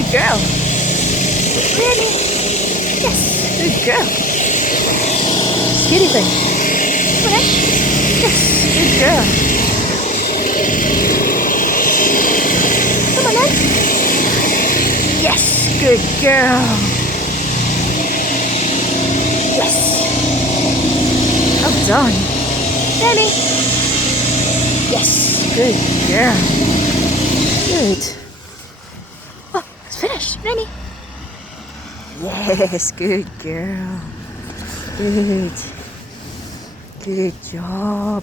Good girl. Remy. Yes. Good girl. Kitty thing. Come on then. Yes. Good girl. Come on then. Yes. Good girl. Yes. Well done. Remy. Yes. Good girl. Good. Oh, it's finished. Remy. Yes, good girl. Good. Good job.